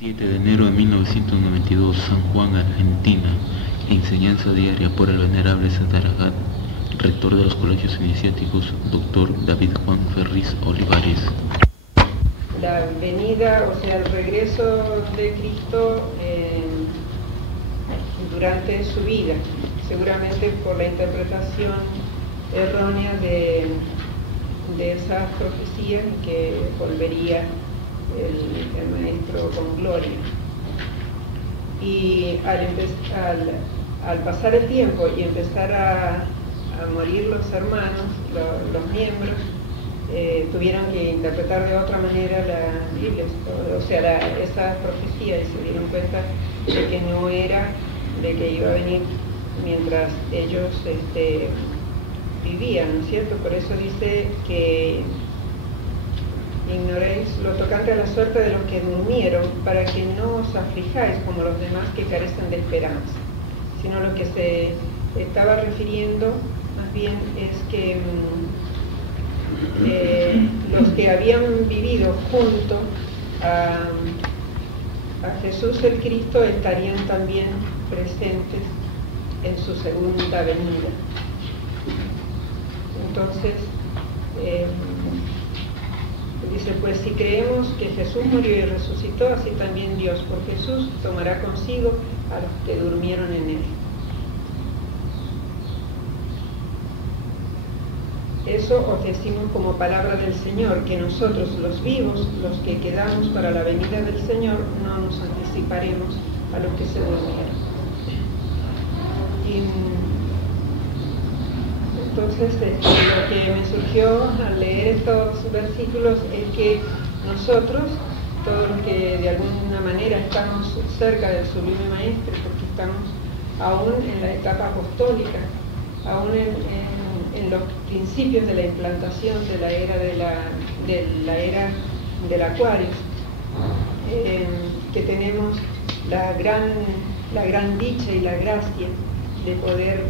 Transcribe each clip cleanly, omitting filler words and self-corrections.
7 de enero de 1992, San Juan, Argentina. Enseñanza diaria por el Venerable Sataragat, rector de los colegios iniciáticos, Dr. David Juan Ferriz Olivares. La venida, o sea, el regreso de Cristo durante su vida, seguramente por la interpretación errónea de esas profecías, que volvería el Maestro con gloria. Y al pasar el tiempo y empezar a morir los hermanos, los miembros, tuvieron que interpretar de otra manera la Biblia, o sea, esa profecía, y se dieron cuenta de que no era, de que iba a venir mientras ellos vivían, ¿no es cierto? Por eso dice que ignoréis lo tocante a la suerte de los que durmieron, para que no os aflijáis como los demás que carecen de esperanza. Sino lo que se estaba refiriendo más bien es que los que habían vivido junto a Jesús el Cristo estarían también presentes en su segunda venida. Entonces, dice, pues si creemos que Jesús murió y resucitó, así también Dios por Jesús tomará consigo a los que durmieron en él. Eso os decimos como palabra del Señor, que nosotros los vivos, los que quedamos para la venida del Señor, no nos anticiparemos a los que se durmieron. Y entonces, lo que me surgió al leer estos versículos es que nosotros, todos los que de alguna manera estamos cerca del Sublime Maestre, porque estamos aún en la etapa apostólica, aún en los principios de la implantación de la era del Acuario, que tenemos la gran dicha y la gracia de poder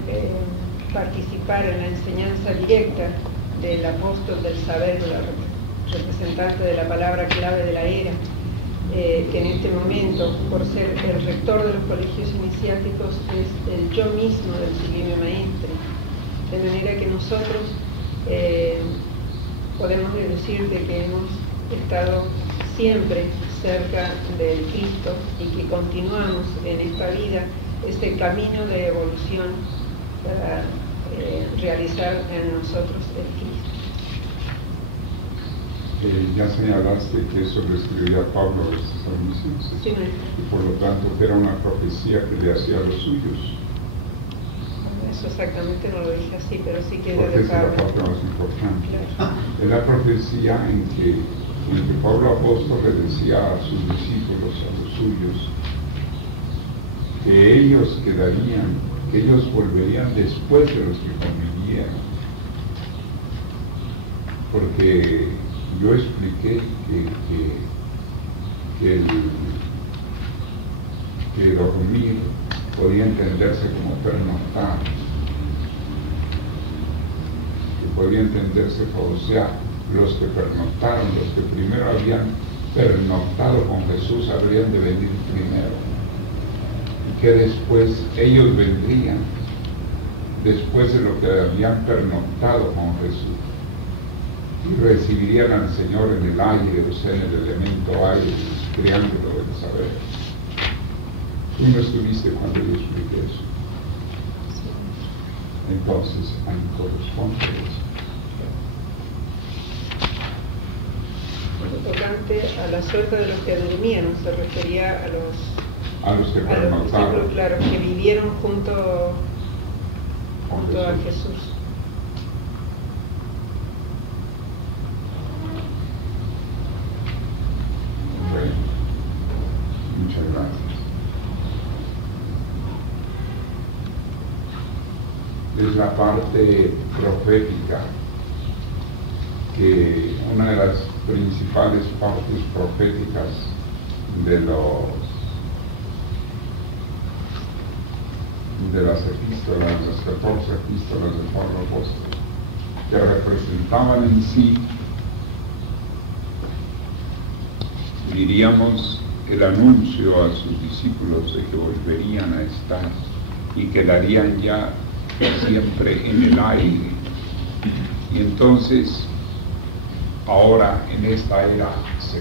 participar en la enseñanza directa del apóstol del saber, representante de la palabra clave de la era, que en este momento, por ser el rector de los colegios iniciáticos, es el yo mismo del Sublime Maestre, de manera que nosotros podemos deducir de que hemos estado siempre cerca del Cristo y que continuamos en esta vida este camino de evolución para realizar en nosotros el Cristo. Ya señalaste que eso lo escribía Pablo a los tesalonicenses, Sí, y por lo tanto era una profecía que le hacía a los suyos. Eso exactamente no lo dije así, pero sí quiero Porque esa es la dejarlo. parte más importante. Claro. Es la profecía en que Pablo apóstol le decía a sus discípulos, a los suyos, que ellos quedarían, que ellos volverían después de los que convivieron. Porque yo expliqué que dormir podía entenderse como pernoctar, que podía entenderse, o sea, los que pernoctaron, los que primero habían pernoctado con Jesús, habrían de venir primero, y que después ellos vendrían después de lo que habían pernoctado con Jesús, y recibirían al Señor en el aire, o sea, en el elemento aire, el triángulo del saber. Tú no estuviste cuando yo expliqué eso. Entonces, ahí corresponde eso. Lo tocante a la suerte de los que durmieron, se refería A los que pernoctaron. discípulos, claro, que vivieron junto a Jesús. Bueno, muchas gracias. Es la parte profética, que una de las principales partes proféticas de las epístolas, las 14 epístolas de Pablo apóstol, que representaban en sí, diríamos, el anuncio a sus discípulos de que volverían a estar y quedarían ya siempre en el aire. Y entonces, ahora en esta era se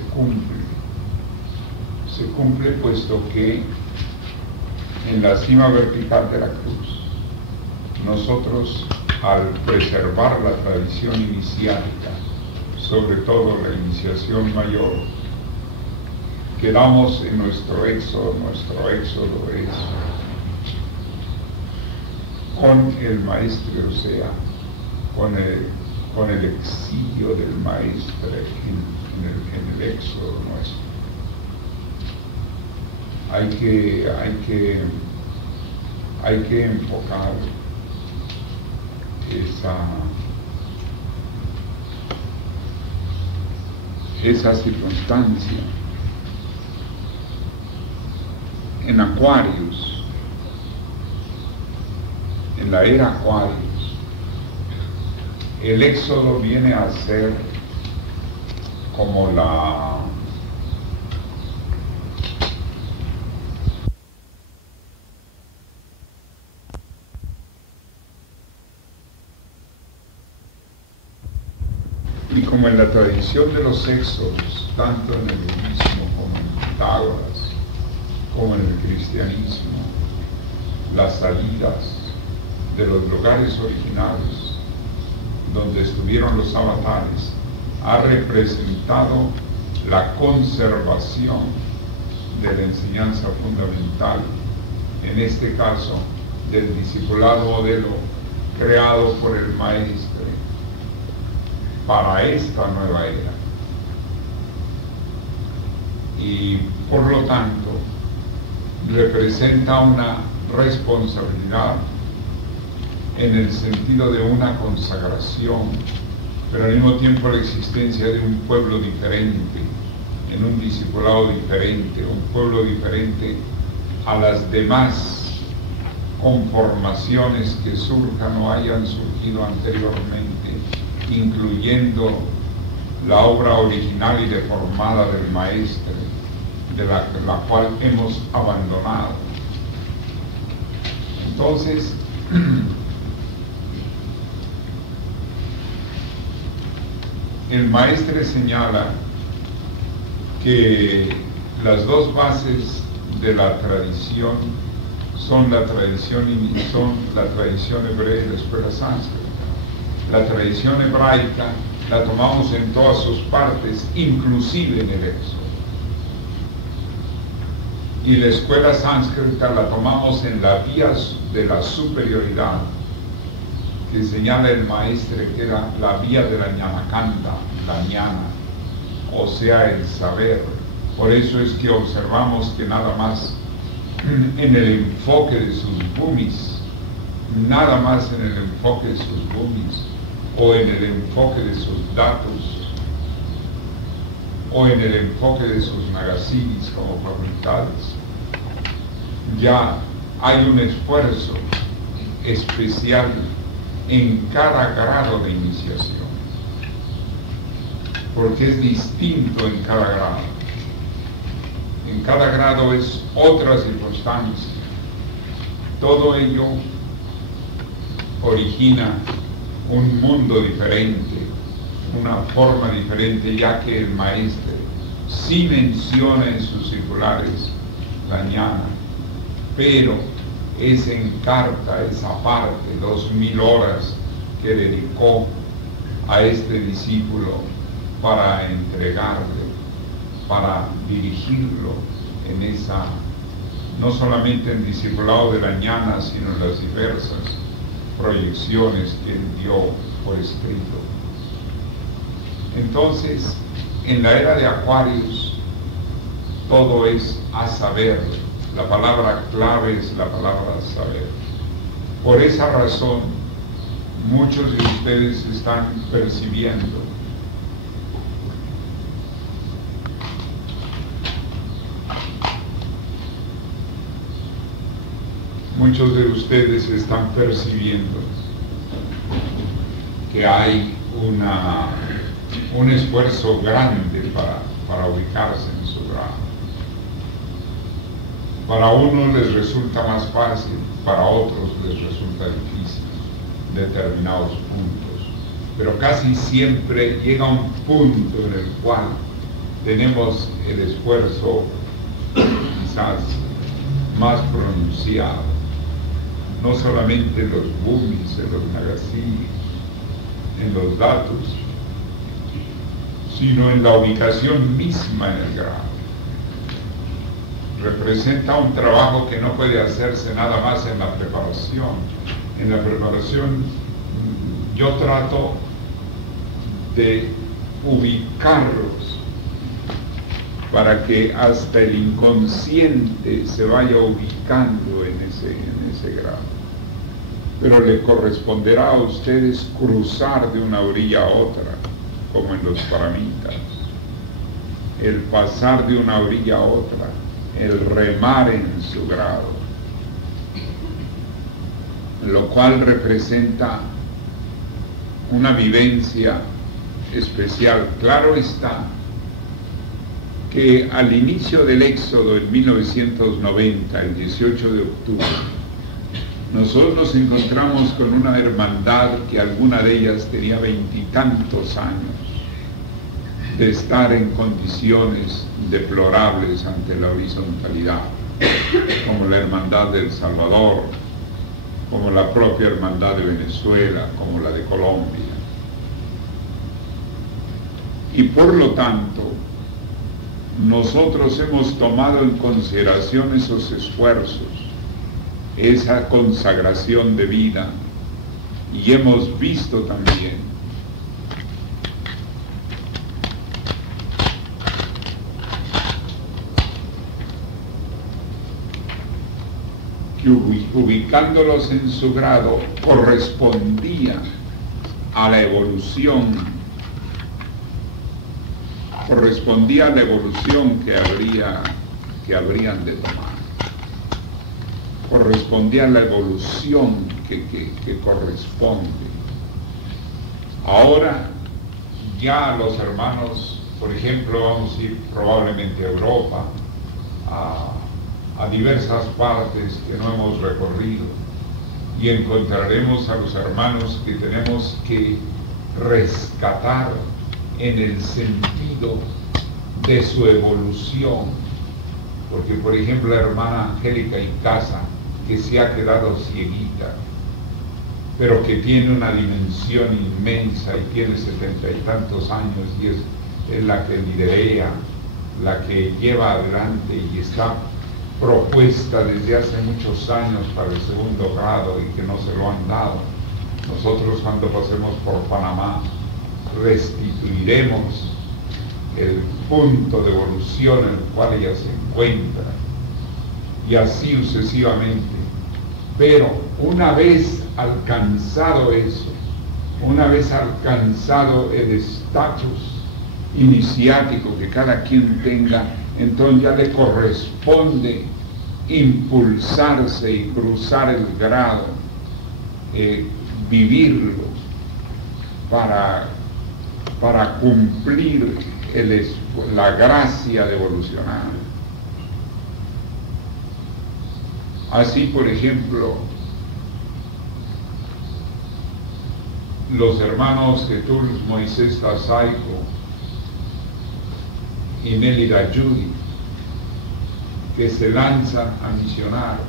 cumple puesto que en la cima vertical de la cruz, nosotros, al preservar la tradición iniciática, sobre todo la iniciación mayor, quedamos en nuestro éxodo es con el maestre, o sea, con el exilio del maestre en el éxodo nuestro. Hay que enfocar esa circunstancia. En Aquarius, en la era Aquarius, el éxodo viene a ser como y como en la tradición de los éxodos, tanto en el budismo como en Pitágoras, como en el cristianismo, las salidas de los lugares originales donde estuvieron los avatares ha representado la conservación de la enseñanza fundamental, en este caso del discipulado modelo creado por el maestre para esta nueva era. Y por lo tanto representa una responsabilidad en el sentido de una consagración, pero al mismo tiempo la existencia de un pueblo diferente, en un discipulado diferente, un pueblo diferente a las demás conformaciones que surjan o hayan surgido anteriormente, incluyendo la obra original y deformada del maestre, de la cual hemos abandonado. Entonces, el maestre señala que las dos bases de la tradición son la tradición hebrea y la escuela sánscrita. La tradición hebraica la tomamos en todas sus partes, inclusive en el Éxodo. Y la escuela sánscrita la tomamos en la vía de la superioridad, que señala el maestre que era la vía de la ñanakanda, la ñana, o sea, el saber. Por eso es que observamos que nada más en el enfoque de sus bumis, nada más en el enfoque de sus bumis, o en el enfoque de sus datos, o en el enfoque de sus nagasiris como facultades, ya hay un esfuerzo especial en cada grado de iniciación, porque es distinto en cada grado. En cada grado es otra circunstancia. Todo ello origina un mundo diferente, una forma diferente, ya que el maestre sí menciona en sus circulares la ñana, pero es en carta, esa parte, 2000 horas que dedicó a este discípulo para entregarle, para dirigirlo en esa, no solamente en discipulado de la ñana, sino en las diversas proyecciones que él dio por escrito. Entonces, en la era de Aquarius, todo es a saber. La palabra clave es la palabra saber. Por esa razón, muchos de ustedes están percibiendo que hay un esfuerzo grande para ubicarse en su grado. Para unos les resulta más fácil, para otros les resulta difícil determinados puntos. Pero casi siempre llega un punto en el cual tenemos el esfuerzo quizás más pronunciado, no solamente en los boomies, en los magazines, en los datos, sino en la ubicación misma en el grado. Representa un trabajo que no puede hacerse nada más en la preparación. En la preparación yo trato de ubicarlos para que hasta el inconsciente se vaya ubicando en ese grado. Pero le corresponderá a ustedes cruzar de una orilla a otra, como en los paramitas, el pasar de una orilla a otra, el remar en su grado, lo cual representa una vivencia especial. Claro está que al inicio del éxodo en 1990, el 18 de octubre, nosotros nos encontramos con una hermandad que alguna de ellas tenía 20 y tantos años de estar en condiciones deplorables ante la horizontalidad, como la Hermandad del Salvador, como la propia Hermandad de Venezuela, como la de Colombia. Y por lo tanto, nosotros hemos tomado en consideración esos esfuerzos, esa consagración de vida, y hemos visto también que ubicándolos en su grado correspondía a la evolución, que habrían de tomar, correspondía a la evolución que corresponde. Ahora ya los hermanos, por ejemplo, vamos a ir probablemente a Europa, a diversas partes que no hemos recorrido, y encontraremos a los hermanos que tenemos que rescatar en el sentido de su evolución, porque por ejemplo la hermana Angélica Icaza, que se ha quedado cieguita, pero que tiene una dimensión inmensa y tiene 70 y tantos años, y es la que liderea, la que lleva adelante y está propuesta desde hace muchos años para el segundo grado y que no se lo han dado. Nosotros cuando pasemos por Panamá restituiremos el punto de evolución en el cual ella se encuentra, y así sucesivamente. Pero una vez alcanzado eso, una vez alcanzado el estatus iniciático que cada quien tenga, entonces ya le corresponde impulsarse y cruzar el grado, vivirlo para cumplir la gracia de evolucionar. Así, por ejemplo, los hermanos Jesús Moisés Tazaico y Nelly Dayudi, que se lanzan a misionar,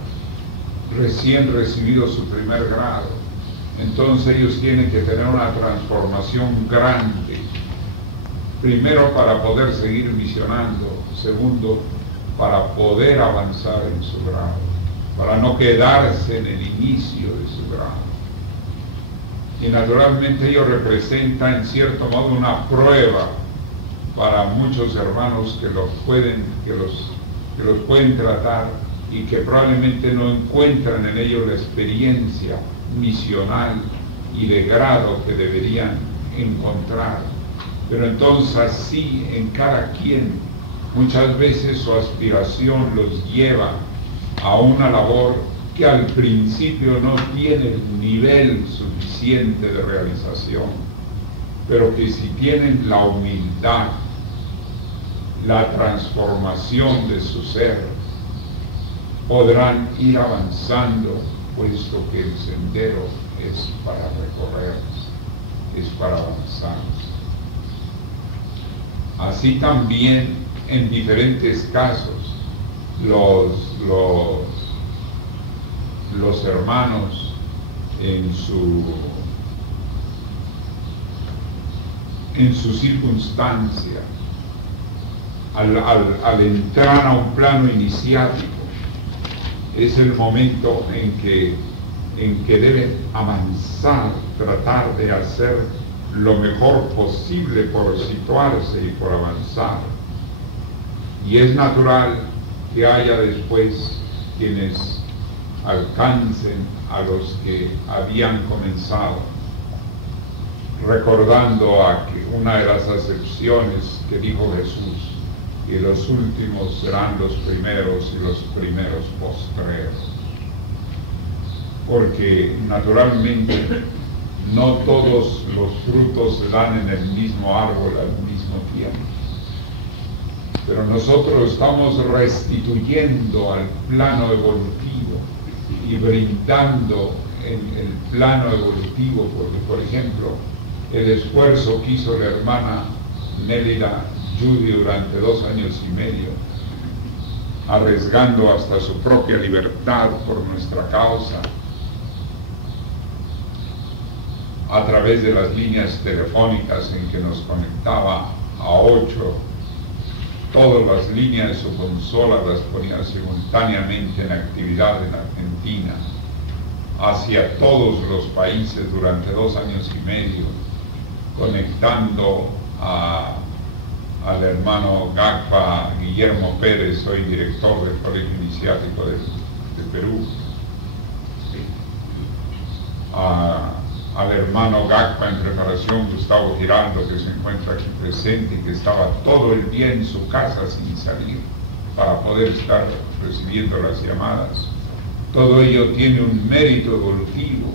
recién recibido su primer grado. Entonces ellos tienen que tener una transformación grande, primero para poder seguir misionando, segundo para poder avanzar en su grado, para no quedarse en el inicio de su grado. Y naturalmente ello representa en cierto modo una prueba para muchos hermanos que los pueden tratar y que probablemente no encuentran en ellos la experiencia misional y de grado que deberían encontrar. Pero entonces así en cada quien muchas veces su aspiración los lleva a una labor que al principio no tiene el nivel suficiente de realización, pero que si tienen la humildad, la transformación de su ser, podrán ir avanzando, puesto que el sendero es para recorrer, es para avanzar. Así también, en diferentes casos, los hermanos en su circunstancia, al entrar a un plano iniciático, es el momento en que deben avanzar, tratar de hacer lo mejor posible por situarse y por avanzar. Y es natural que haya después quienes alcancen a los que habían comenzado, recordando una de las acepciones que dijo Jesús, que los últimos serán los primeros y los primeros postreros. Porque naturalmente no todos los frutos se dan en el mismo árbol al mismo tiempo. Pero nosotros estamos restituyendo al plano evolutivo y brindando en el plano evolutivo, porque por ejemplo, el esfuerzo que hizo la hermana Nélida Judy durante 2 años y medio, arriesgando hasta su propia libertad por nuestra causa, a través de las líneas telefónicas en que nos conectaba a 8, todas las líneas de su consola las ponía simultáneamente en actividad en Argentina, hacia todos los países durante 2 años y medio, conectando al hermano Gagpa Guillermo Pérez, hoy director del Colegio Iniciático de Perú, al hermano Gagpa en preparación, Gustavo Giraldo, que se encuentra aquí presente y que estaba todo el día en su casa sin salir para poder estar recibiendo las llamadas. Todo ello tiene un mérito evolutivo,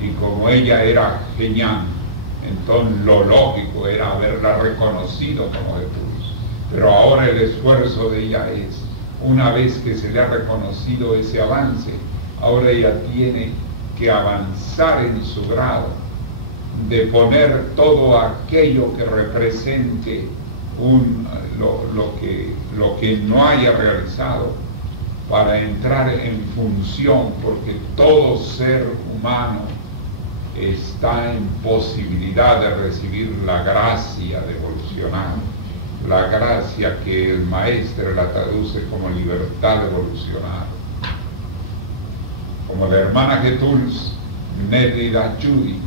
y como ella era genial, entonces lo lógico era haberla reconocido como Jesús. Pero ahora el esfuerzo de ella es, una vez que se le ha reconocido ese avance, ahora ella tiene que avanzar en su grado, de poner todo aquello que represente lo que no haya realizado, para entrar en función, porque todo ser humano está en posibilidad de recibir la gracia de evolucionar, la gracia que el maestro la traduce como libertad de evolucionar. Como la hermana Getuls, Nélida Judy,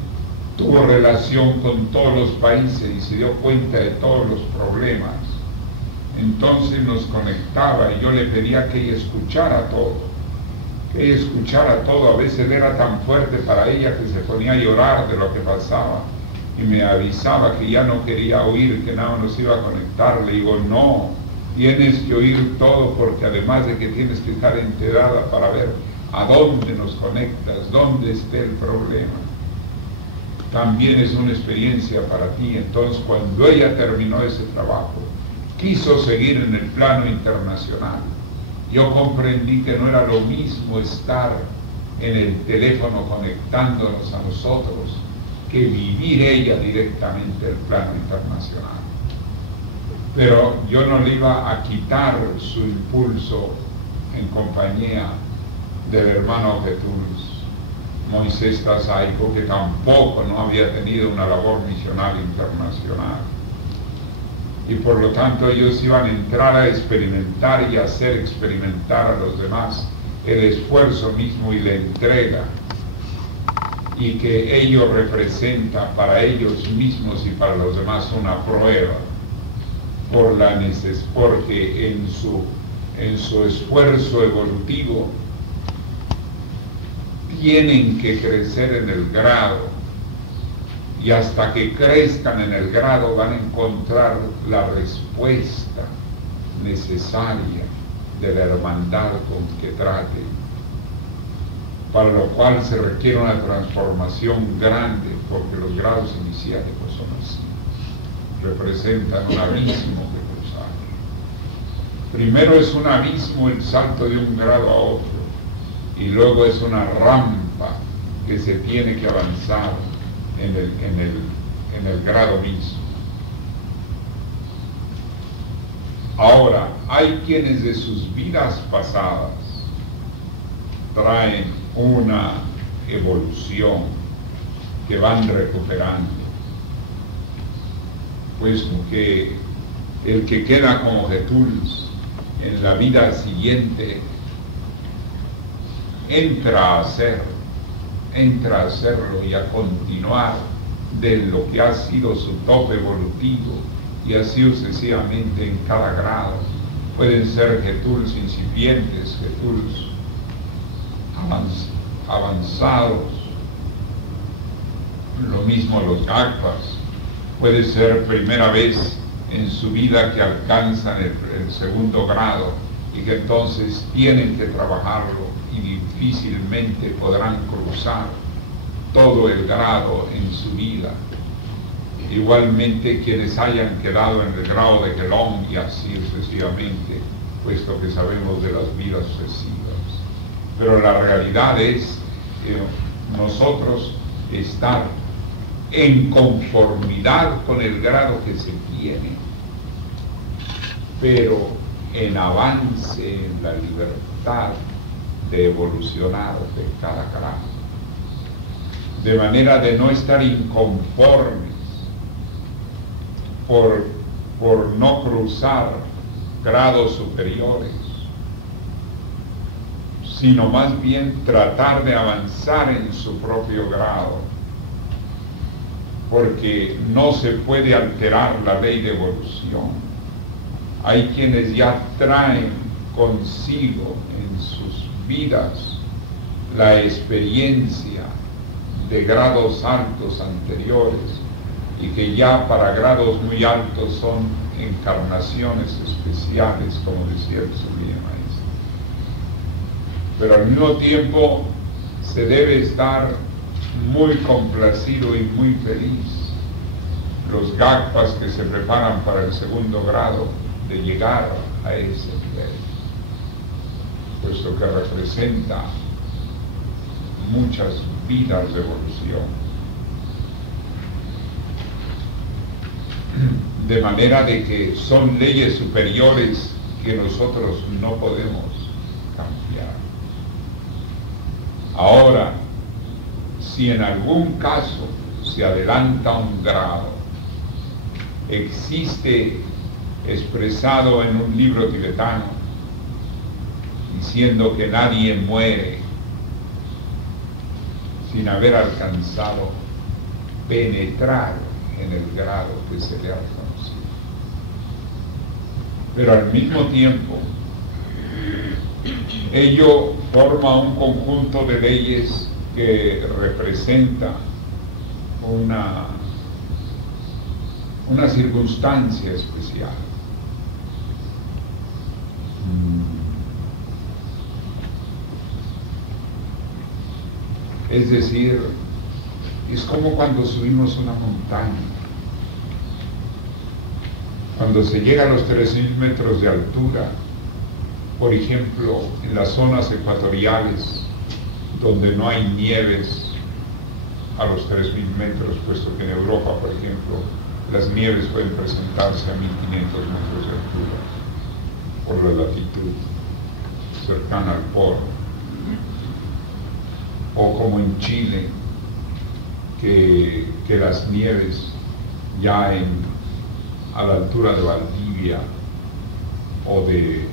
tuvo relación con todos los países y se dio cuenta de todos los problemas, entonces nos conectaba y yo le pedía que ella escuchara todo, a veces era tan fuerte para ella que se ponía a llorar de lo que pasaba y me avisaba que ya no quería oír, que nada nos iba a conectar. Le digo, no, tienes que oír todo, porque además de que tienes que estar enterada para ver a dónde nos conectas, dónde está el problema, también es una experiencia para ti. Entonces, cuando ella terminó ese trabajo, quiso seguir en el plano internacional. Yo comprendí que no era lo mismo estar en el teléfono conectándonos a nosotros que vivir ella directamente el plano internacional. Pero yo no le iba a quitar su impulso en compañía del hermano Jesús Moisés Tasaico, que tampoco no había tenido una labor misional internacional. Y por lo tanto ellos iban a entrar a experimentar y hacer experimentar a los demás el esfuerzo mismo y la entrega, y que ello representa para ellos mismos y para los demás una prueba, porque en su esfuerzo evolutivo tienen que crecer en el grado, y hasta que crezcan en el grado van a encontrar la respuesta necesaria de la hermandad con que traten, para lo cual se requiere una transformación grande, porque los grados iniciáticos son así, representan un abismo que cruzar. Primero es un abismo el salto de un grado a otro, y luego es una rampa que se tiene que avanzar en el grado mismo. Ahora, hay quienes de sus vidas pasadas traen una evolución que van recuperando, puesto que el que queda como Jesús en la vida siguiente entra a hacerlo y a continuar de lo que ha sido su tope evolutivo, y así sucesivamente en cada grado. Pueden ser Jesús incipientes, Jesús avanzados, lo mismo los Gakpas. Puede ser primera vez en su vida que alcanzan el segundo grado y que entonces tienen que trabajarlo y difícilmente podrán cruzar todo el grado en su vida. Igualmente quienes hayan quedado en el grado de Gelón y así sucesivamente, puesto que sabemos de las vidas sucesivas. Pero la realidad es nosotros estar en conformidad con el grado que se tiene, pero en avance en la libertad de evolucionar de cada grado, de manera de no estar inconformes por no cruzar grados superiores, sino más bien tratar de avanzar en su propio grado, porque no se puede alterar la ley de evolución. Hay quienes ya traen consigo en sus vidas la experiencia de grados altos anteriores, y que ya para grados muy altos son encarnaciones especiales, como decía el sublime maestro. Pero al mismo tiempo se debe estar muy complacido y muy feliz los Gakpas que se preparan para el segundo grado de llegar a ese nivel, puesto que representa muchas vidas de evolución. De manera de que son leyes superiores que nosotros no podemos cambiar. Ahora, si en algún caso se adelanta un grado, existe expresado en un libro tibetano diciendo que nadie muere sin haber alcanzado penetrar en el grado que se le ha conocido. Pero al mismo tiempo, ello forma un conjunto de leyes que representa una circunstancia especial. Es decir, es como cuando subimos una montaña. Cuando se llega a los 3.000 metros de altura, por ejemplo, en las zonas ecuatoriales, donde no hay nieves a los 3.000 metros, puesto que en Europa, por ejemplo, las nieves pueden presentarse a 1.500 metros de altura, por la latitud cercana al polo. O como en Chile, que las nieves ya a la altura de Valdivia o de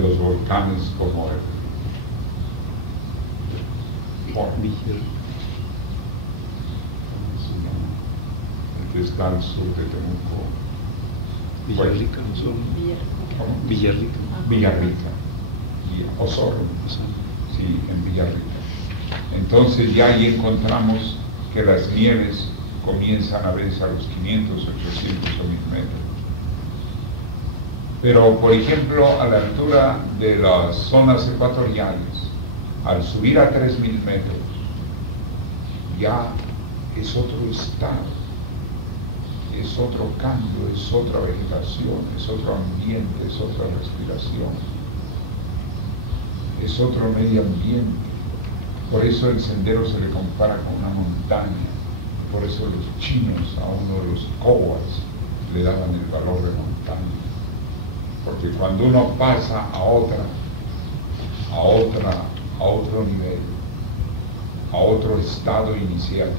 los volcanes como el que está al sur de Temuco, Villarrica, Villarrica y Osorno, sí, en Villarrica. Entonces ya ahí encontramos que las nieves comienzan a verse a los 500, 800 o 1.000 metros. Pero, por ejemplo, a la altura de las zonas ecuatoriales, al subir a 3.000 metros, ya es otro estado. es otro cambio, es otra vegetación, es otro ambiente, es otra respiración, es otro medio ambiente. Por eso el sendero se le compara con una montaña. Por eso los chinos a uno de los kowas le daban el valor de montaña. Porque cuando uno pasa a otro nivel, a otro estado iniciático,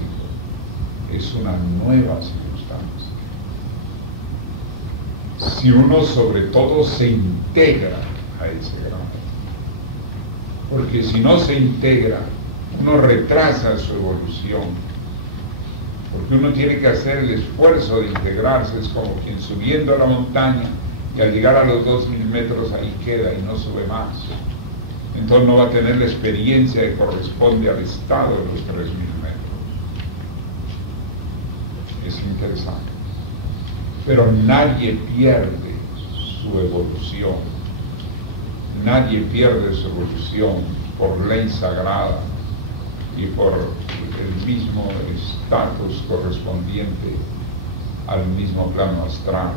es una nueva circunstancia. Si uno sobre todo se integra a ese grado, porque si no se integra, uno retrasa su evolución, porque uno tiene que hacer el esfuerzo de integrarse. Es como quien subiendo a la montaña y al llegar a los 2000 metros ahí queda y no sube más. Entonces no va a tener la experiencia que corresponde al estado de los 3000 metros. Es interesante. Pero nadie pierde su evolución. Nadie pierde su evolución por ley sagrada y por el mismo estatus correspondiente al mismo plano astral.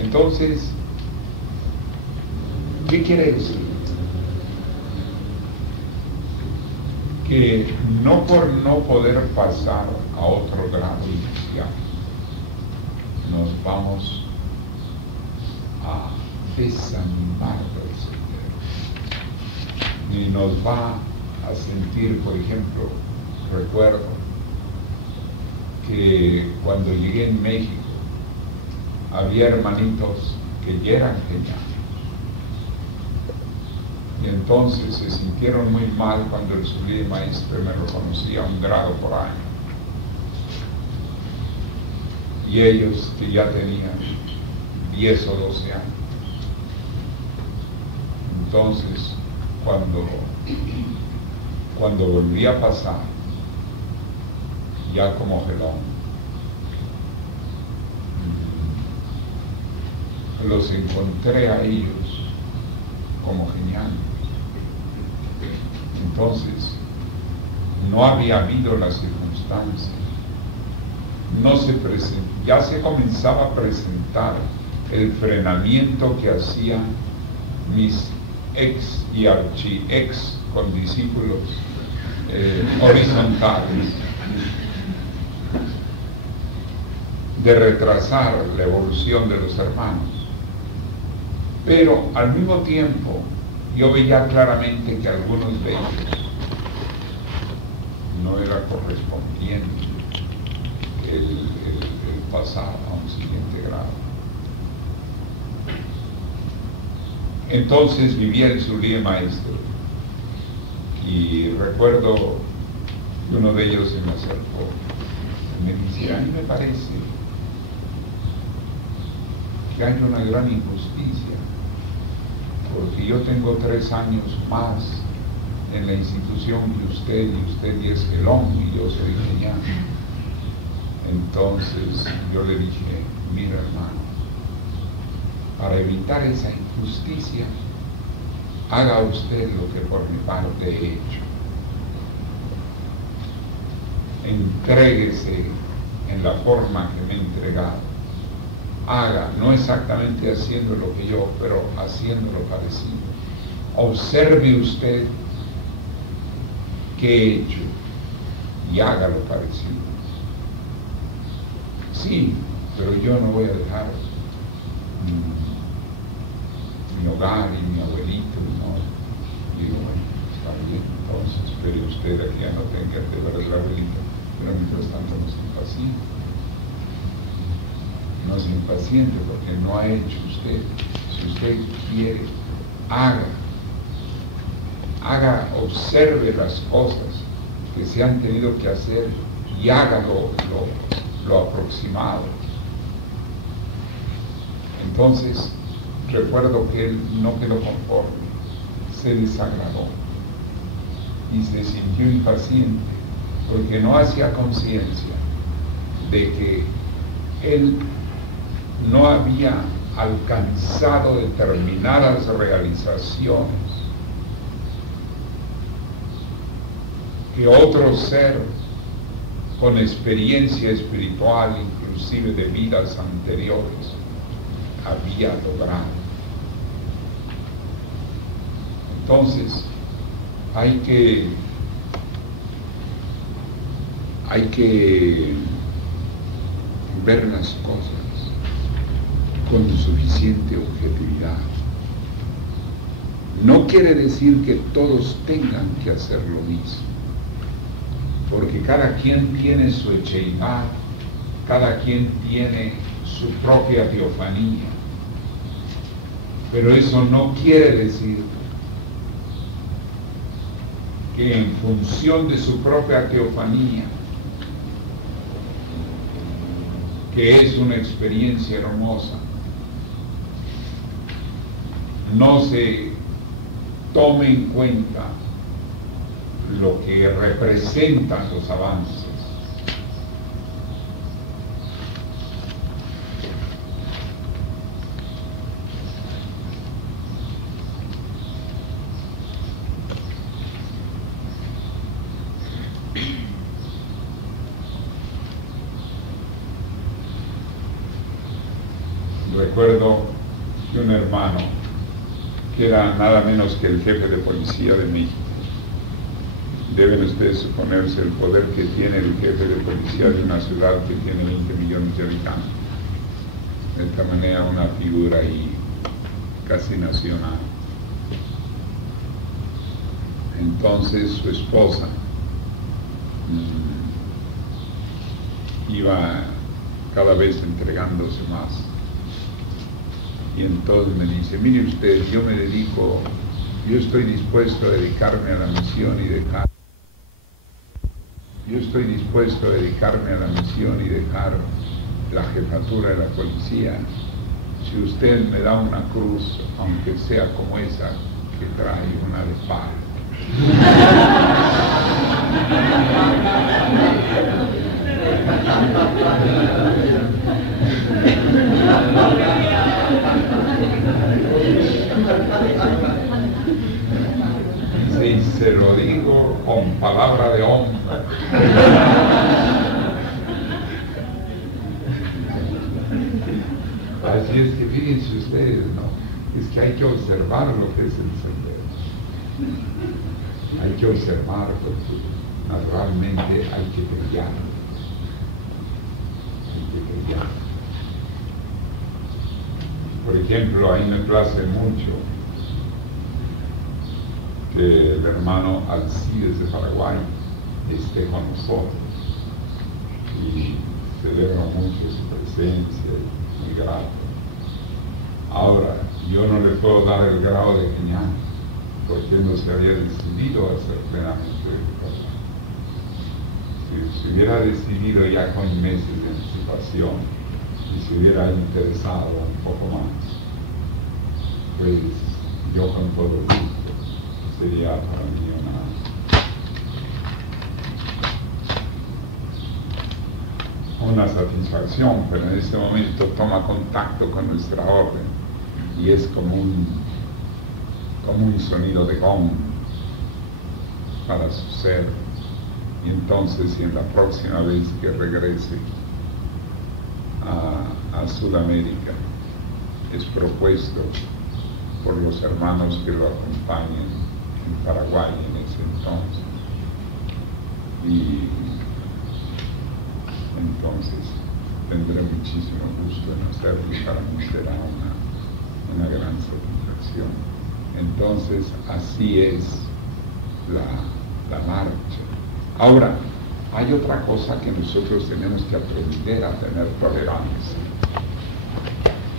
Entonces, ¿qué quiere decir? Que no por no poder pasar a otro grado inicial, nos vamos a desanimar del sendero, ni nos va a sentir. Por ejemplo, recuerdo que cuando llegué en México había hermanitos que ya eran geniales, y entonces se sintieron muy mal cuando el sublime maestro me reconocía un grado por año, y ellos que ya tenían 10 o 12 años. Entonces, cuando volví a pasar, ya como gelón, los encontré a ellos como geniales. Entonces, no había habido la circunstancia, ya se comenzaba a presentar el frenamiento que hacían mis ex y archi-ex condiscípulos horizontales, de retrasar la evolución de los hermanos. Pero al mismo tiempo yo veía claramente que algunos de ellos no era correspondiente el pasar a un siguiente grado. Entonces vivía el sublime maestro, y recuerdo que uno de ellos se me acercó y me dice: a mí me parece que hay una gran injusticia, porque yo tengo 3 años más en la institución que usted, y usted es gelón y yo soy genial. Entonces yo le dije: mira, hermano, para evitar esa injusticia, haga usted lo que por mi parte he hecho. Entréguese en la forma que me he entregado. Haga, no exactamente haciendo lo que yo, pero haciendo lo parecido. Observe usted qué he hecho y haga lo parecido. Sí, pero yo no voy a dejar mi hogar y mi abuelito, no. Digo, bueno, está bien, entonces, espere usted a que ya no tenga que ver el abuelito, pero mientras tanto no es impaciente. No es impaciente porque no ha hecho usted. Si usted quiere, haga, observe las cosas que se han tenido que hacer y haga lo aproximado. Entonces, recuerdo que él no quedó conforme, se desagradó y se sintió impaciente porque no hacía conciencia de que él no había alcanzado determinadas realizaciones que otro ser con experiencia espiritual, inclusive de vidas anteriores, había logrado. Entonces, hay que ver las cosas con suficiente objetividad. No quiere decir que todos tengan que hacer lo mismo, porque cada quien tiene su echeidad, cada quien tiene su propia teofanía, pero eso no quiere decir que en función de su propia teofanía, que es una experiencia hermosa, no se tome en cuenta lo que representan los avances. Recuerdo que un hermano, que era nada menos que el jefe de policía de México, deben ustedes suponerse el poder que tiene el jefe de policía de una ciudad que tiene 20 millones de habitantes. De esta manera una figura ahí casi nacional. Entonces su esposa iba cada vez entregándose más. Y entonces me dice, mire usted, yo estoy dispuesto a dedicarme a la misión y dejar la jefatura de la policía, si usted me da una cruz, aunque sea como esa que trae una de palo. Sí, se lo digo con palabra de hombre. Así es que fíjense ustedes, ¿no? Es que hay que observar lo que es el sendero. Hay que observar porque naturalmente hay que brillar. Por ejemplo, ahí me place mucho que el hermano Alcides de Paraguay esté con nosotros y celebro mucho su presencia, muy grato. Ahora, yo no le puedo dar el grado de genial porque él no se había decidido a ser plenamente dedicado. Si se hubiera decidido ya con meses de anticipación y se hubiera interesado un poco más, pues yo con todo gusto, sería para mí una satisfacción, pero en este momento toma contacto con nuestra orden y es como un sonido de gong para su ser. Y entonces, si en la próxima vez que regrese a Sudamérica es propuesto por los hermanos que lo acompañen en Paraguay en ese entonces, y entonces tendré muchísimo gusto en hacerlo y para mí será una gran satisfacción. Entonces así es la marcha. Ahora, hay otra cosa que nosotros tenemos que aprender a tener tolerancia.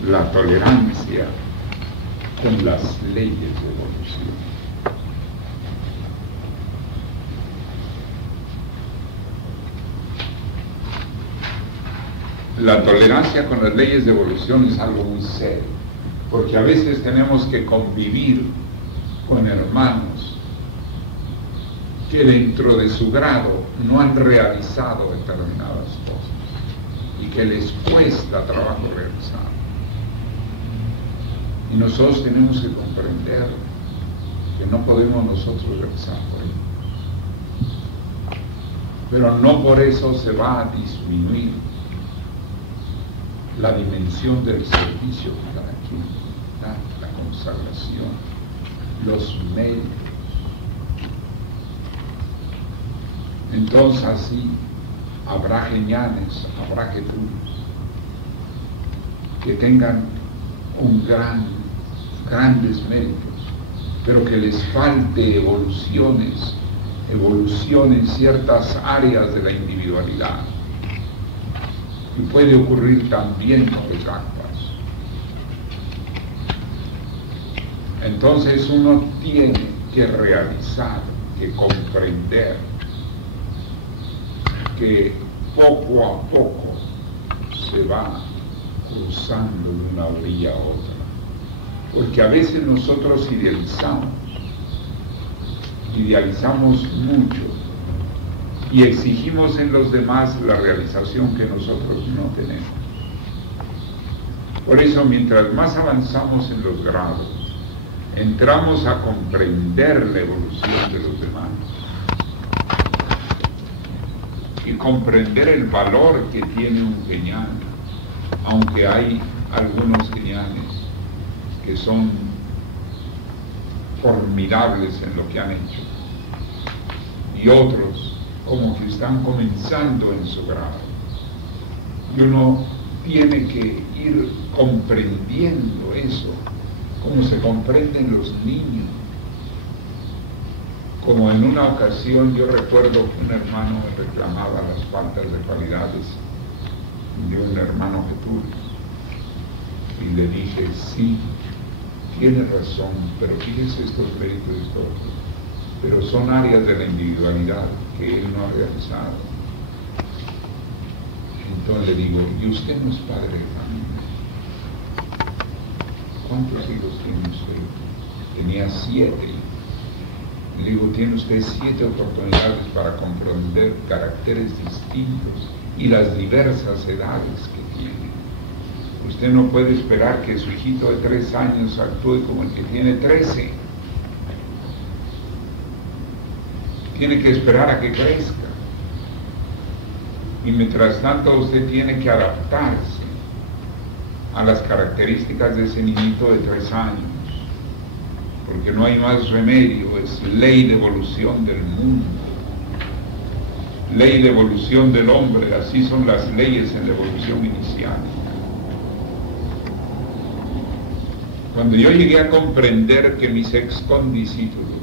La tolerancia con las leyes de evolución. La tolerancia con las leyes de evolución es algo muy serio, porque a veces tenemos que convivir con hermanos que dentro de su grado no han realizado determinadas cosas y que les cuesta trabajo realizar. Y nosotros tenemos que comprender que no podemos nosotros realizar por ellos. pero no por eso se va a disminuir la dimensión del servicio que cada quien da, la consagración, los méritos. Entonces así habrá geniales, habrá jeturos que tengan grandes méritos, pero que les falte evolución en ciertas áreas de la individualidad. Y puede ocurrir también con etapas. Entonces uno tiene que realizar, que comprender que poco a poco se va cruzando de una orilla a otra. Porque a veces nosotros idealizamos mucho y exigimos en los demás la realización que nosotros no tenemos. Por eso, mientras más avanzamos en los grados, entramos a comprender la evolución de los demás y comprender el valor que tiene un genial, aunque hay algunos geniales que son formidables en lo que han hecho, y otros como que están comenzando en su grado. Y uno tiene que ir comprendiendo eso, como se comprenden los niños. Como en una ocasión yo recuerdo que un hermano me reclamaba las faltas de cualidades de un hermano Getúlio, y le dije, sí, tiene razón, pero fíjese estos méritos y esto otro, pero son áreas de la individualidad que él no ha realizado. Entonces le digo, ¿y usted no es padre de familia? ¿Cuántos hijos tiene usted? Tenía 7. Le digo, tiene usted 7 oportunidades para comprender caracteres distintos y las diversas edades que tiene. Usted no puede esperar que su hijito de 3 años actúe como el que tiene 13. Tiene que esperar a que crezca. Y mientras tanto usted tiene que adaptarse a las características de ese niñito de 3 años. Porque no hay más remedio, es ley de evolución del mundo, ley de evolución del hombre, así son las leyes en la evolución inicial. Cuando yo llegué a comprender que mis excondiscípulos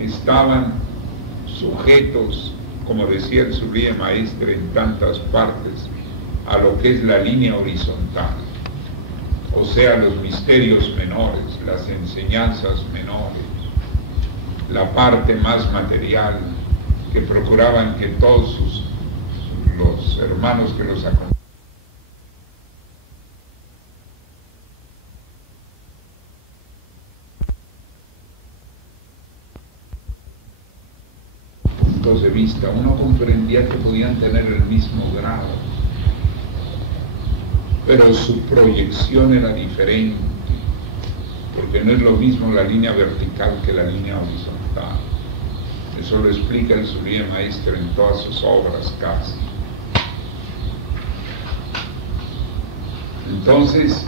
estaban sujetos, como decía el sublime maestre, en tantas partes, a lo que es la línea horizontal, o sea, los misterios menores, las enseñanzas menores, la parte más material, que procuraban que todos los hermanos que los acompañaban puntos de vista, uno comprendía que podían tener el mismo grado, pero su proyección era diferente, porque no es lo mismo la línea vertical que la línea horizontal. Eso lo explica el sublime maestro en todas sus obras casi. Entonces,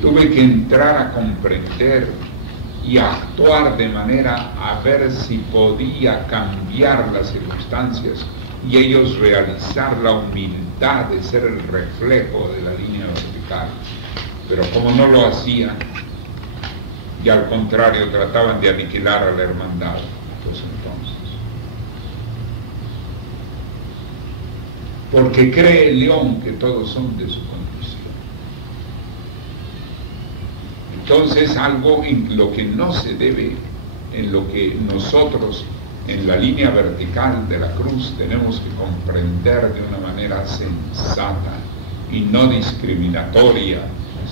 tuve que entrar a comprender y a actuar de manera a ver si podía cambiar las circunstancias y ellos realizar la humildad de ser el reflejo de la línea vertical. Pero como no lo hacían, y al contrario trataban de aniquilar a la hermandad, pues entonces. Porque cree el león que todos son de su condición. Entonces algo en lo que no se debe, en lo que nosotros en la línea vertical de la cruz tenemos que comprender de una manera sensata y no discriminatoria,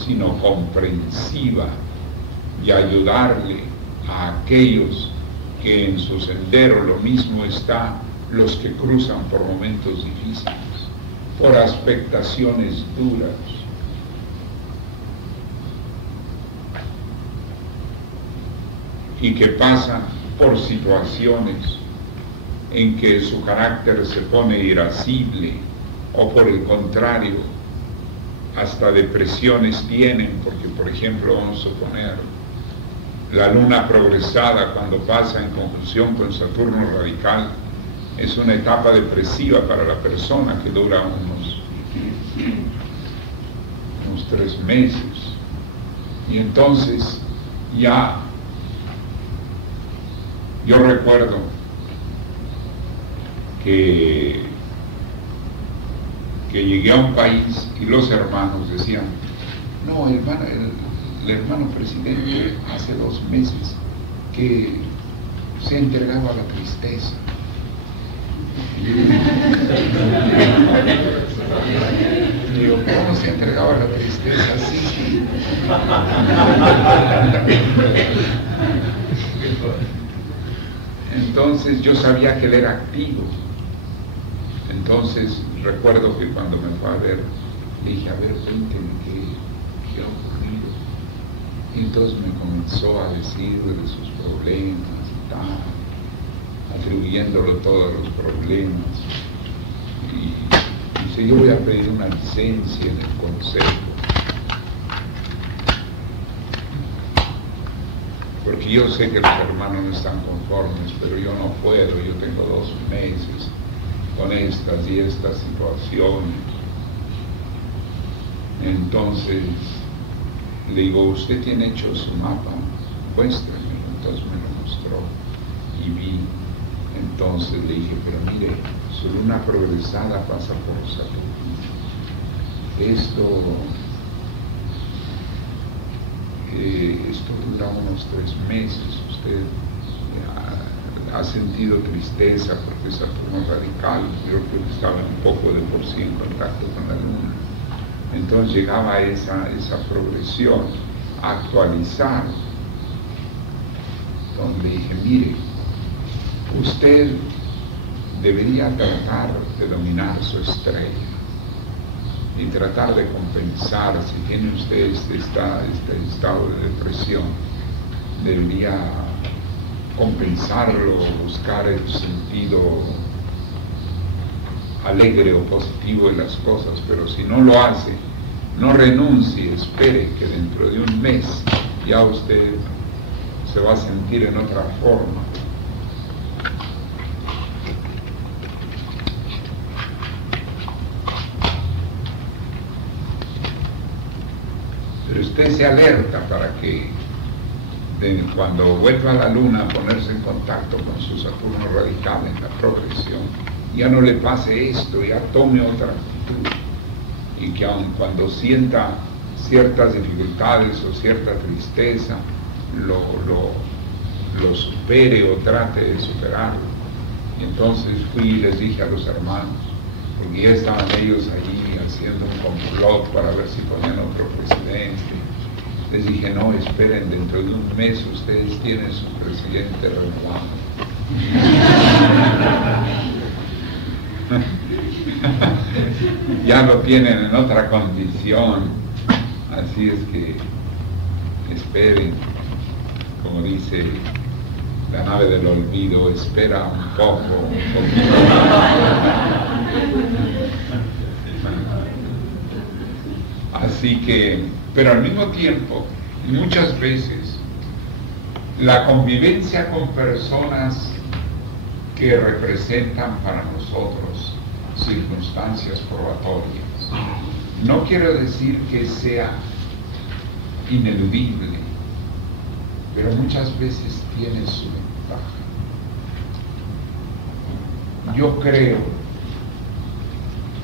sino comprensiva, y ayudarle a aquellos que en su sendero lo mismo está, los que cruzan por momentos difíciles, por expectaciones duras. Y que pasan por situaciones en que su carácter se pone irascible, o por el contrario, hasta depresiones tienen, porque por ejemplo vamos a suponer, la luna progresada cuando pasa en conjunción con Saturno radical, es una etapa depresiva para la persona que dura unos 3 meses. Y entonces ya yo recuerdo que llegué a un país y los hermanos decían, no, hermano, el hermano presidente hace 2 meses que se ha entregado a la tristeza. Digo, ¿cómo se entregaba a la tristeza? Sí. Entonces yo sabía que él era activo. Entonces recuerdo que cuando me fue a ver, le dije, a ver, cuénteme qué ha ocurrido. Y entonces me comenzó a decir de sus problemas y tal, atribuyéndolo todos los problemas. Y dice, yo voy a pedir una licencia en el consejo, porque yo sé que los hermanos no están conformes, pero yo no puedo, yo tengo 2 meses con estas y estas situaciones. Entonces le digo, ¿usted tiene hecho su mapa? Muéstremelo. Entonces me lo mostró y vi. Entonces le dije, pero mire, su luna progresada pasa por Saturno. Esto dura unos 3 meses. Usted ha sentido tristeza porque Saturno radical, yo creo que estaba un poco de por sí en contacto con la luna. Entonces llegaba esa progresión a actualizar, donde dije, mire, usted debería tratar de dominar su estrella y tratar de compensar, si tiene usted este estado de depresión, debería compensarlo, buscar el sentido alegre o positivo de las cosas, pero si no lo hace, no renuncie, espere que dentro de 1 mes ya usted se va a sentir en otra forma. Pero usted se alerta para que cuando vuelva a la luna a ponerse en contacto con su Saturno radical en la progresión, ya no le pase esto, ya tome otra actitud, y que aun cuando sienta ciertas dificultades o cierta tristeza, lo supere o trate de superarlo. Y entonces fui y les dije a los hermanos, porque ya estaban ellos allí haciendo un complot para ver si ponían otro presidente. Les dije, no, esperen, dentro de 1 mes ustedes tienen su presidente renovado. Ya lo tienen en otra condición, así es que esperen, como dice la nave del olvido, espera un poco. Así que, pero al mismo tiempo, muchas veces, la convivencia con personas que representan para nosotros circunstancias probatorias, no quiero decir que sea ineludible, pero muchas veces tiene su ventaja. Yo creo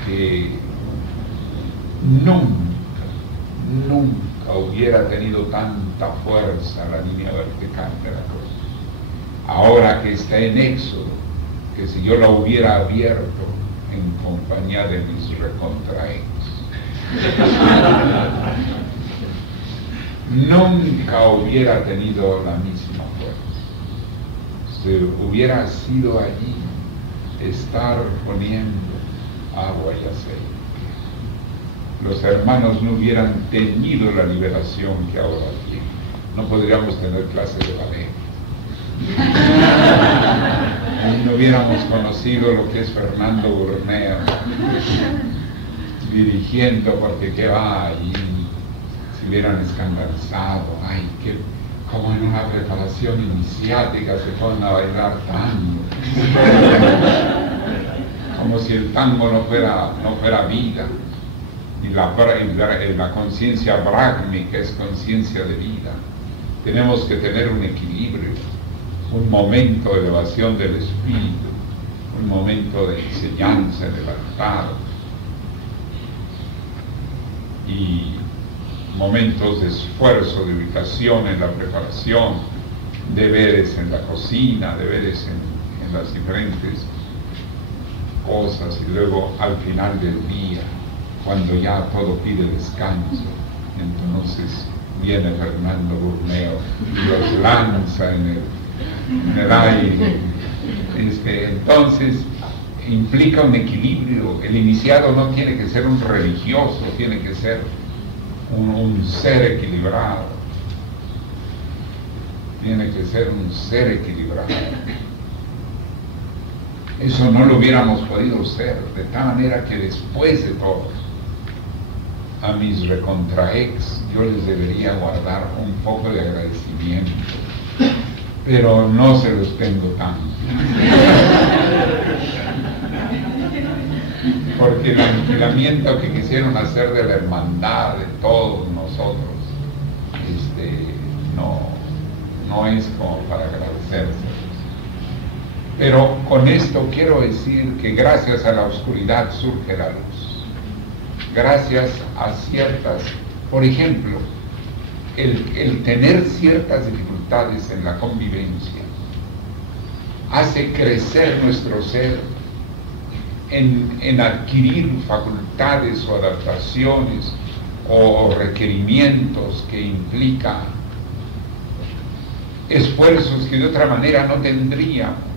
que nunca hubiera tenido tanta fuerza la línea vertical de la cruz. Ahora que está en Éxodo, que si yo la hubiera abierto en compañía de mis recontraex, nunca hubiera tenido la misma fuerza. Se hubiera sido allí estar poniendo agua y aceite. Los hermanos no hubieran tenido la liberación que ahora tienen. No podríamos tener clases de ballet. Ahí no hubiéramos conocido lo que es Fernando Burneo dirigiendo, porque qué va, ahí se hubieran escandalizado. Ay, que como en una preparación iniciática se ponen a bailar tango, como si el tango no fuera vida, y la conciencia brácnica es conciencia de vida. Tenemos que tener un equilibrio, un momento de elevación del espíritu, un momento de enseñanza en el altar, y momentos de esfuerzo, de ubicación en la preparación, deberes en la cocina, deberes en las diferentes cosas, y luego al final del día, cuando ya todo pide descanso, entonces viene Fernando Burneo y los lanza en el aire. Entonces implica un equilibrio. El iniciado no tiene que ser un religioso, tiene que ser un ser equilibrado. Tiene que ser un ser equilibrado. Eso no lo hubiéramos podido ser, de tal manera que después de todo, a mis recontraex yo les debería guardar un poco de agradecimiento, pero no se los tengo tanto. Porque el aniquilamiento que quisieron hacer de la hermandad de todos nosotros, no es como para agradecerse. Pero con esto quiero decir que gracias a la oscuridad surge la luz. Gracias a ciertas, por ejemplo, el tener ciertas dificultades en la convivencia hace crecer nuestro ser en adquirir facultades o adaptaciones o requerimientos que implican esfuerzos que de otra manera no tendríamos.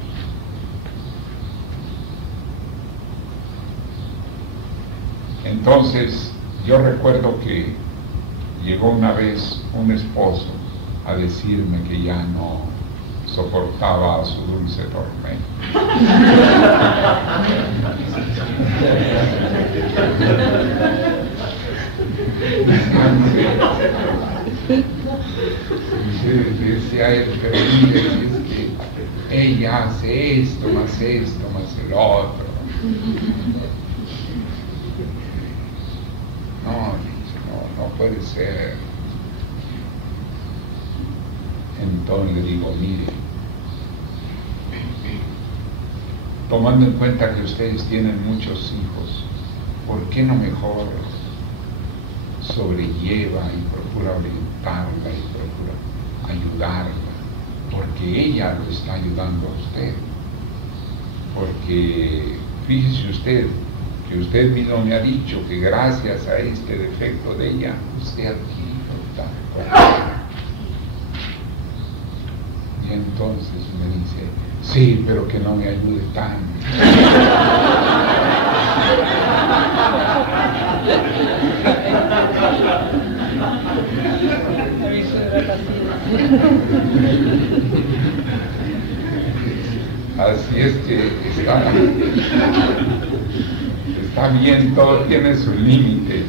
Entonces, yo recuerdo que llegó una vez un esposo a decirme que ya no soportaba a su dulce tormento. Decía él, pero mire, es que ella hace esto, más el otro. No puede ser. Entonces le digo, mire, tomando en cuenta que ustedes tienen muchos hijos, ¿por qué no mejor sobrelleva y procura orientarla y procura ayudarla? Porque ella lo está ayudando a usted. Porque fíjese usted, que usted mismo me ha dicho que gracias a este defecto de ella, usted ha adquirido tanto. Y entonces me dice, sí, pero que no me ayude tanto. Así es que está bien, todo tiene su límite,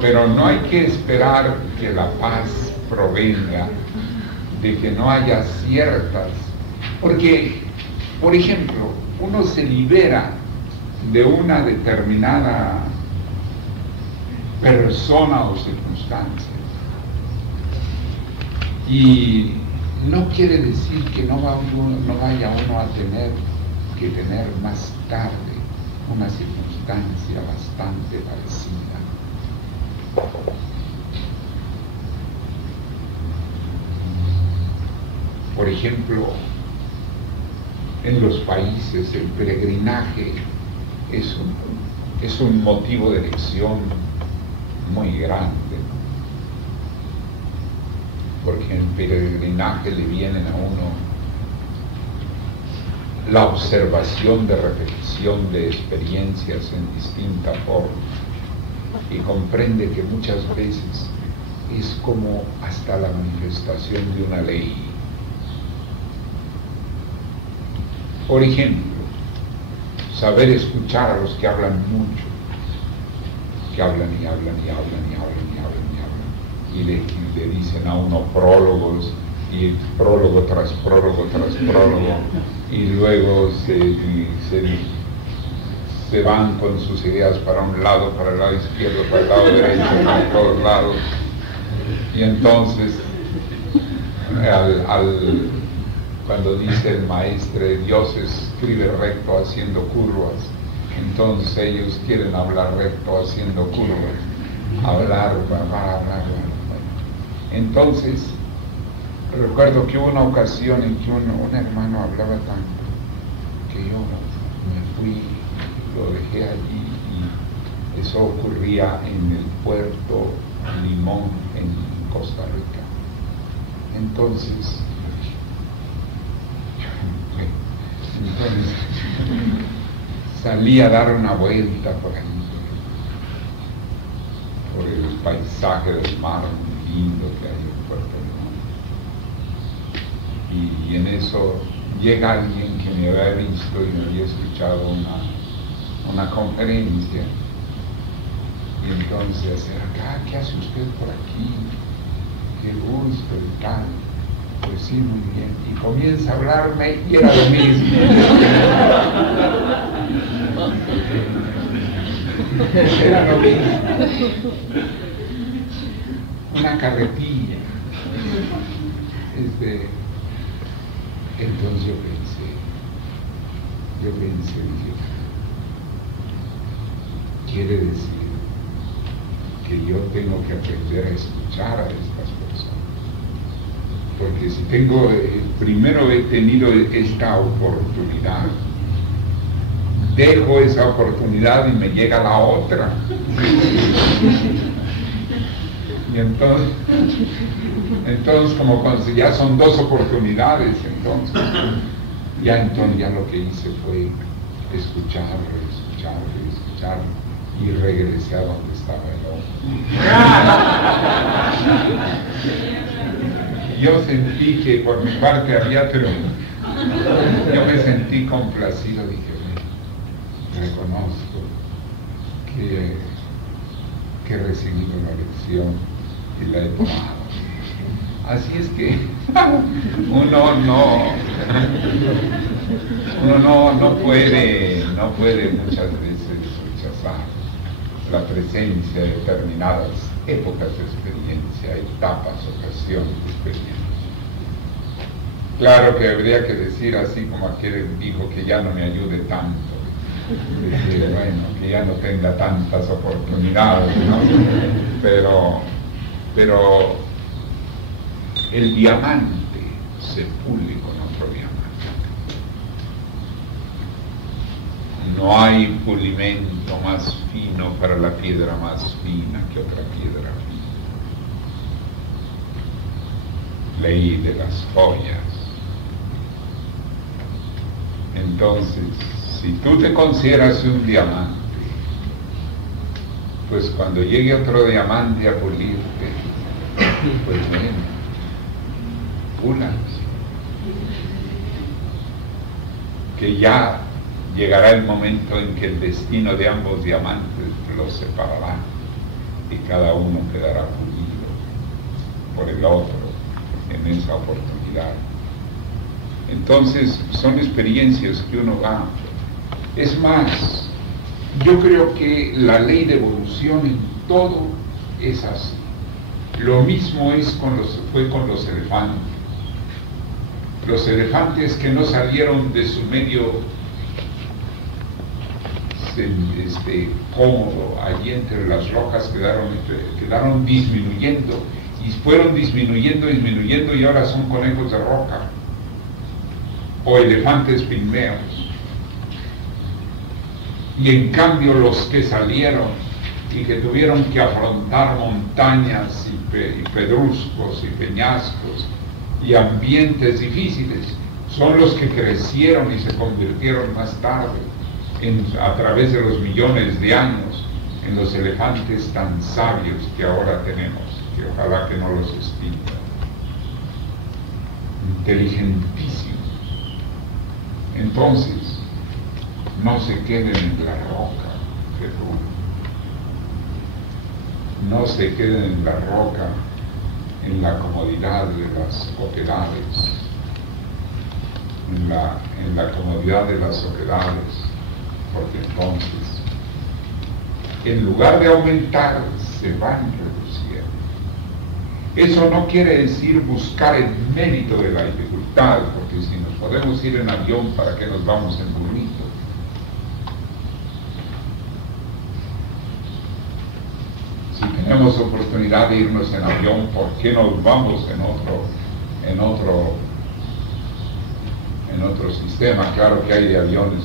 pero no hay que esperar que la paz provenga de que no haya ciertas, porque, por ejemplo, uno se libera de una determinada persona o circunstancia, y no quiere decir que no vaya uno a tener que tener más tarde una circunstancia bastante parecida. Por ejemplo, en los países el peregrinaje es un motivo de elección muy grande, porque en peregrinaje le vienen a uno la observación de repetición de experiencias en distinta forma, y comprende que muchas veces es como hasta la manifestación de una ley. Por ejemplo, saber escuchar a los que hablan mucho, que hablan y hablan y hablan y hablan y hablan y hablan, y le dicen a uno prólogos, y prólogo tras prólogo tras prólogo, y luego se van con sus ideas para un lado, para el lado izquierdo, para el lado derecho, para todos lados. Y entonces, cuando dice el maestro, Dios escribe recto haciendo curvas, entonces ellos quieren hablar recto haciendo curvas, hablar. Entonces, recuerdo que hubo una ocasión en que un hermano hablaba tanto que yo me fui, lo dejé allí, y eso ocurría en el puerto Limón, en Costa Rica. Entonces salí a dar una vuelta por ahí, por el paisaje del mar muy lindo que hay en Puerto Limón. Y en eso llega alguien que me había visto y me había escuchado una conferencia. Y entonces, acá, ¿qué hace usted por aquí? Qué gusto y tal. Pues sí, muy bien. Y comienza a hablarme y era lo mismo. Era lo mismo. Una carretilla. Entonces yo pensé, dije, quiere decir que yo tengo que aprender a escuchar a estas personas. Porque si primero he tenido esta oportunidad, dejo esa oportunidad y me llega la otra. Y entonces como ya son dos oportunidades, entonces ya lo que hice fue escuchar, y regresé a donde estaba yo. Yo sentí que por mi parte había triunfo. Yo me sentí complacido, dije, reconozco que he recibido la lección y la he tomado. Así es que uno no puede muchas veces rechazar la presencia de determinadas épocas de experiencia, etapas, ocasiones de experiencia. Claro que habría que decir así como aquel dijo que ya no me ayude tanto, decir, bueno, que ya no tenga tantas oportunidades, ¿no? Pero el diamante se pule con otro diamante. No hay pulimento más fino para la piedra más fina que otra piedra fina. Ley de las joyas. Entonces, si tú te consideras un diamante, pues cuando llegue otro diamante a pulirte, pues bueno, púlanse. Que ya llegará el momento en que el destino de ambos diamantes los separará y cada uno quedará pulido por el otro en esa oportunidad. Entonces son experiencias que uno va. Es más, yo creo que la ley de evolución en todo es así. Lo mismo fue con los elefantes. Los elefantes que no salieron de su medio cómodo, allí entre las rocas quedaron disminuyendo, y fueron disminuyendo y ahora son conejos de roca o elefantes pigmeos. Y en cambio los que salieron y que tuvieron que afrontar montañas y pedruscos y peñascos y ambientes difíciles son los que crecieron y se convirtieron más tarde, a través de los millones de años, en los elefantes tan sabios que ahora tenemos, que ojalá que no los extingan. Inteligentísimos. Entonces, no se queden en la roca, Jesús. No se queden en la roca, en la comodidad de las oquedades, en la comodidad de las oquedades, porque entonces, en lugar de aumentar, se van reduciendo. Eso no quiere decir buscar el mérito de la dificultad, porque si nos podemos ir en avión, ¿para qué nos vamos en burrito? Si tenemos oportunidad de irnos en avión, ¿por qué nos vamos en otro sistema? Claro que hay de aviones,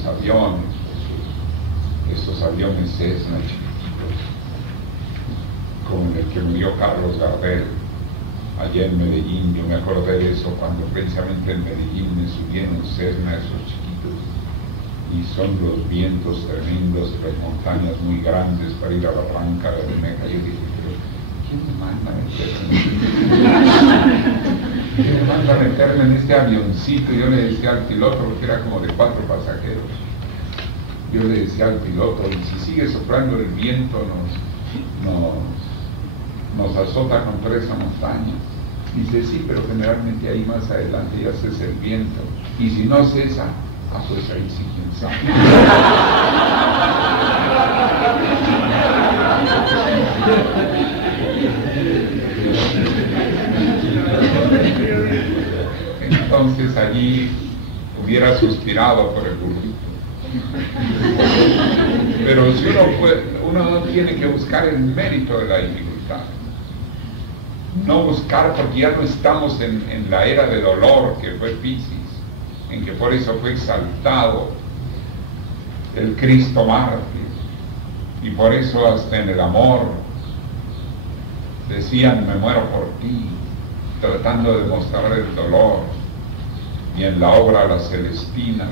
estos aviones Cessna chiquititos, como el que murió Carlos Gardel allá en Medellín. Yo me acordé de eso cuando precisamente en Medellín me subieron Cessna esos chiquitos, y son los vientos tremendos, las montañas muy grandes para ir a Barranca de Bermeja. Yo dije, pero ¿quién me manda a meterme en este avioncito? Yo le decía al piloto, porque era como de 4 pasajeros, yo le decía al piloto, y si sigue soplando el viento nos azota contra esa montaña. Dice, sí, pero generalmente ahí más adelante ya cesa el viento, y si no cesa, pues ahí sí, quién sabe. Entonces allí hubiera suspirado por el burrito. Pero si uno no tiene que buscar el mérito de la dificultad, no buscar, porque ya no estamos en la era de dolor que fue Piscis, en que por eso fue exaltado el Cristo mártir, y por eso hasta en el amor decían, me muero por ti, tratando de mostrar el dolor. Y en la obra La Celestina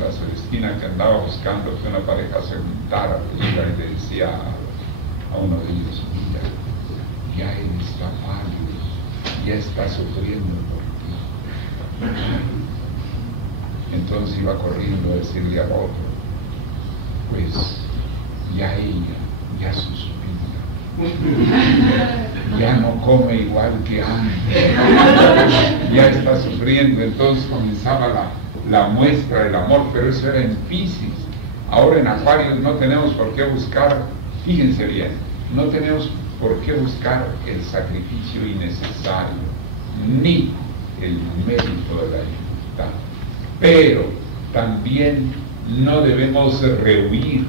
que andaba buscando que una pareja se juntara, y le decía a uno de ellos, mira, ya él está pálido, ya está sufriendo por ti. Entonces iba corriendo a decirle al otro, pues ya ella, ya suspira, ya no come igual que antes, ya está sufriendo. Entonces comenzaba la muestra del amor, pero eso era en Piscis. Ahora en Acuario no tenemos por qué buscar, fíjense bien, no tenemos por qué buscar el sacrificio innecesario, ni el mérito de la dificultad. Pero también no debemos rehuir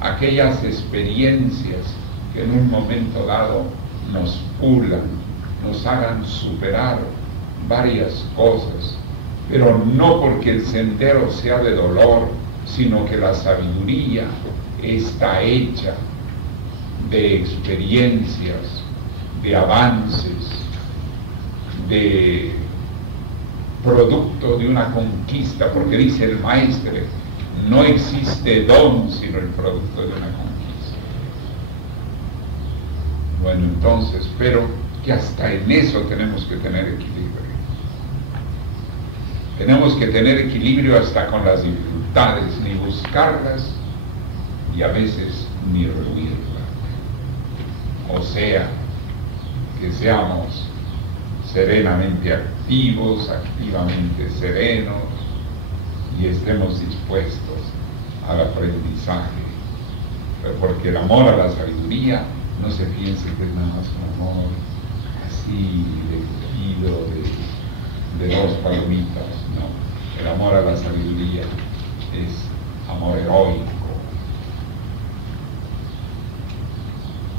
aquellas experiencias que en un momento dado nos pulan, nos hagan superar varias cosas, pero no porque el sendero sea de dolor, sino que la sabiduría está hecha de experiencias, de avances, de producto de una conquista, porque dice el maestre, no existe don sino el producto de una conquista. Bueno, entonces, pero que hasta en eso tenemos que tener equilibrio. Tenemos que tener equilibrio hasta con las dificultades, ni buscarlas y a veces ni rehuirlas. O sea, que seamos serenamente activos, activamente serenos, y estemos dispuestos al aprendizaje. Porque el amor a la sabiduría, no se piense que es nada más un amor así de 2 palomitas, no. El amor a la sabiduría es amor heroico.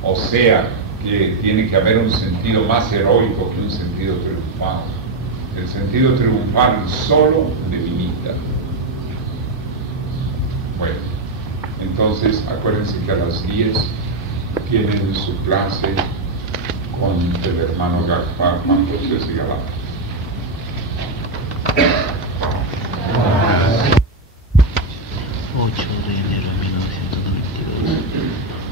O sea, que tiene que haber un sentido más heroico que un sentido triunfal. El sentido triunfal solo debilita. Bueno, entonces acuérdense que a las 10 tienen su clase con el hermano Gaspar Juan José Segalá. 8 de enero de 1992,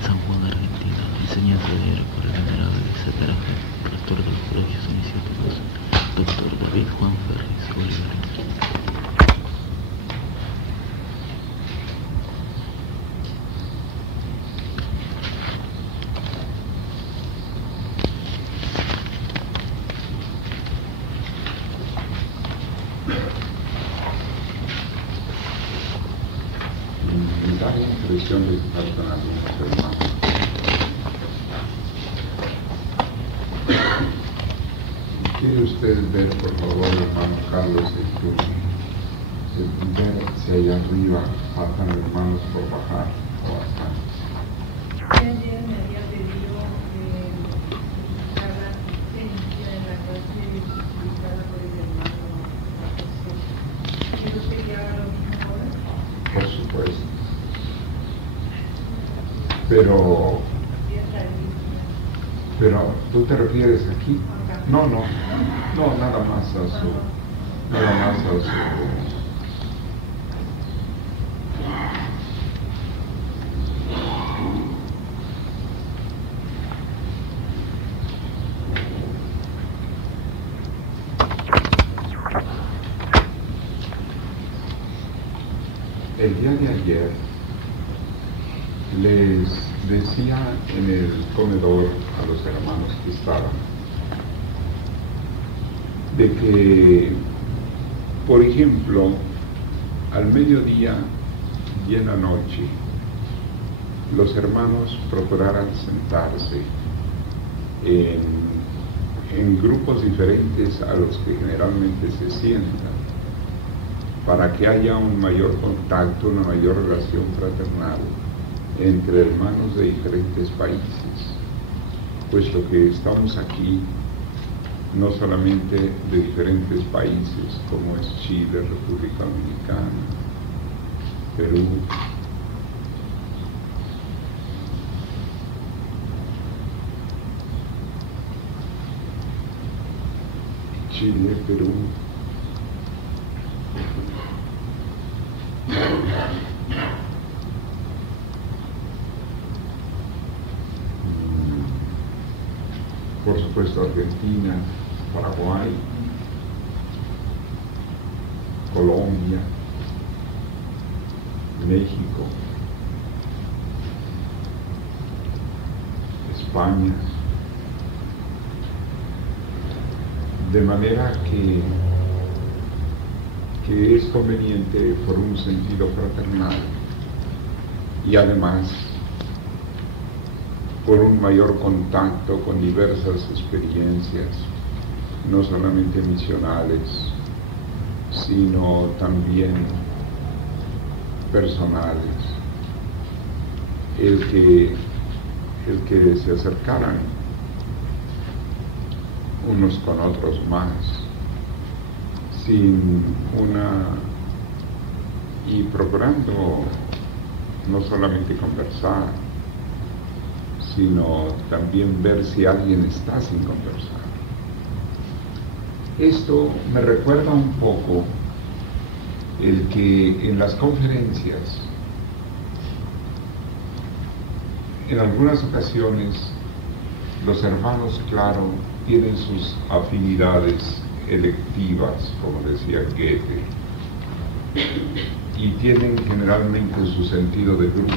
San Juan, Argentina. Enseñanza diaria por el venerable Sataraja, rector de los colegios iniciáticos, Dr. David Juan Ferris Oliver. Me da la impresión de que faltan algunos hermanos. ¿Quiere usted ver, por favor, hermano Carlos, ver si allá arriba faltan hermanos por bajar o bastante? Ayer me había pedido buscar la asistencia en la clase explicada por el hermano José. ¿Quiere usted que haga lo mismo ahora? Por supuesto. Pero, ¿tú te refieres aquí? No, nada más a su... El día de ayer les decía en el comedor a los hermanos que estaban de que, por ejemplo, al mediodía y en la noche los hermanos procuraran sentarse en grupos diferentes a los que generalmente se sientan, para que haya un mayor contacto, una mayor relación fraternal entre hermanos de diferentes países, puesto que estamos aquí no solamente de diferentes países como es Chile, República Dominicana, Perú, Perú, por supuesto Argentina, Paraguay, Colombia, México, España, de manera que es conveniente por un sentido fraternal y además por un mayor contacto con diversas experiencias, no solamente misionales, sino también personales, el que se acercaran unos con otros más, y procurando no solamente conversar, sino también ver si alguien está sin conversar. Esto me recuerda un poco el que en las conferencias, en algunas ocasiones, los hermanos, claro, tienen sus afinidades electivas, como decía Goethe, y tienen generalmente su sentido de grupo.